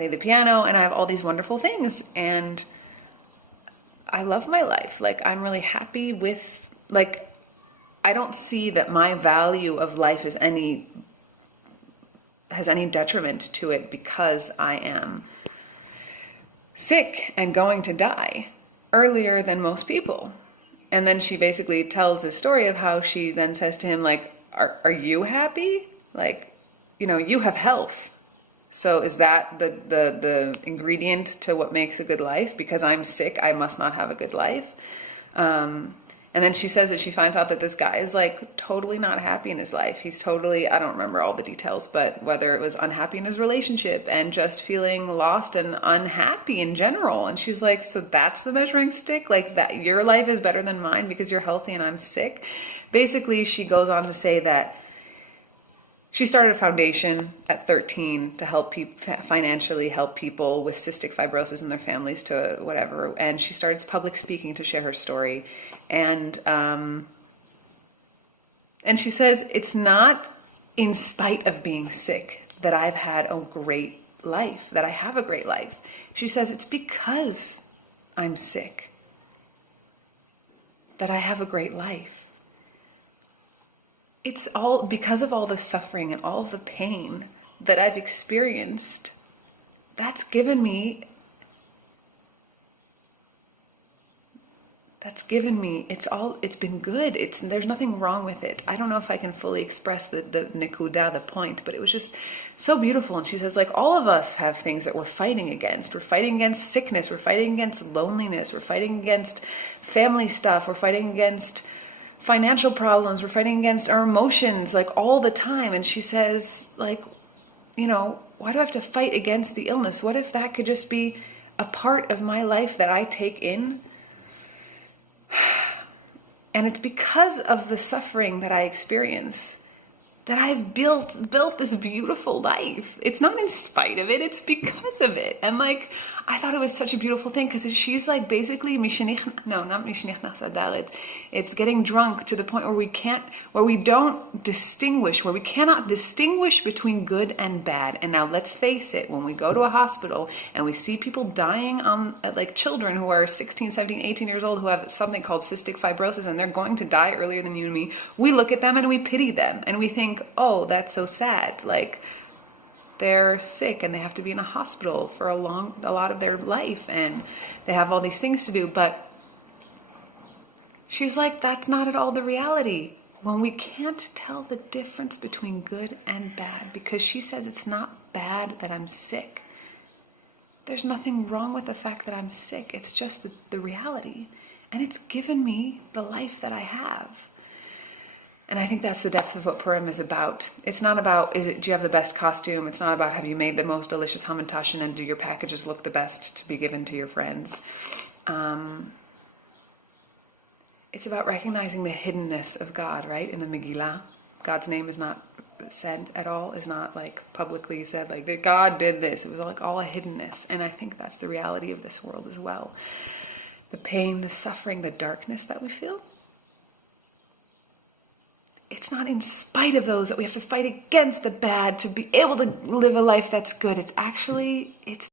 play the piano, and I have all these wonderful things, and I love my life. Like, I'm really happy with, like, I don't see that my value of life has any detriment to it because I am sick and going to die earlier than most people. And then she basically tells this story of how she then says to him, like, are you happy? Like, you know, you have health. So is that the ingredient to what makes a good life? Because I'm sick, I must not have a good life. And then she says that she finds out that this guy is like totally not happy in his life. He's totally, I don't remember all the details, but whether it was unhappy in his relationship and just feeling lost and unhappy in general. And she's like, so that's the measuring stick? Like, that your life is better than mine because you're healthy and I'm sick? Basically, she goes on to say that she started a foundation at 13 to help financially help people with cystic fibrosis and their families to whatever. And she starts public speaking to share her story. And she says, it's not in spite of being sick that I've had a great life, that I have a great life. She says, it's because I'm sick that I have a great life. It's all because of all the suffering and all the pain that I've experienced. That's given me, it's been good. There's nothing wrong with it. I don't know if I can fully express the nikuda, the point, but it was just so beautiful. And she says, like, all of us have things that we're fighting against. We're fighting against sickness. We're fighting against loneliness. We're fighting against family stuff. We're fighting against financial problems. We're fighting against our emotions, like, all the time. And she says, like, you know, why do I have to fight against the illness? What if that could just be a part of my life that I take in? And it's because of the suffering that I experience that I've built this beautiful life. It's not in spite of it, it's because of it. And like, I thought it was such a beautiful thing, because she's like basically it's getting drunk to the point where we cannot distinguish between good and bad. And now let's face it, when we go to a hospital and we see people dying like children who are 16, 17, 18 years old who have something called cystic fibrosis and they're going to die earlier than you and me, we look at them and we pity them and we think, oh, that's so sad. Like, they're sick and they have to be in a hospital for a lot of their life and they have all these things to do. But she's like, that's not at all the reality. When we can't tell the difference between good and bad, because she says it's not bad that I'm sick. There's nothing wrong with the fact that I'm sick. It's just the reality. And it's given me the life that I have. And I think that's the depth of what Purim is about. It's not about, do you have the best costume? It's not about, have you made the most delicious hamantashen and do your packages look the best to be given to your friends? It's about recognizing the hiddenness of God, right? In the Megillah, God's name is not said at all, is not like publicly said, like that God did this. It was like all a hiddenness. And I think that's the reality of this world as well. The pain, the suffering, the darkness that we feel. It's not in spite of those that we have to fight against the bad to be able to live a life that's good. It's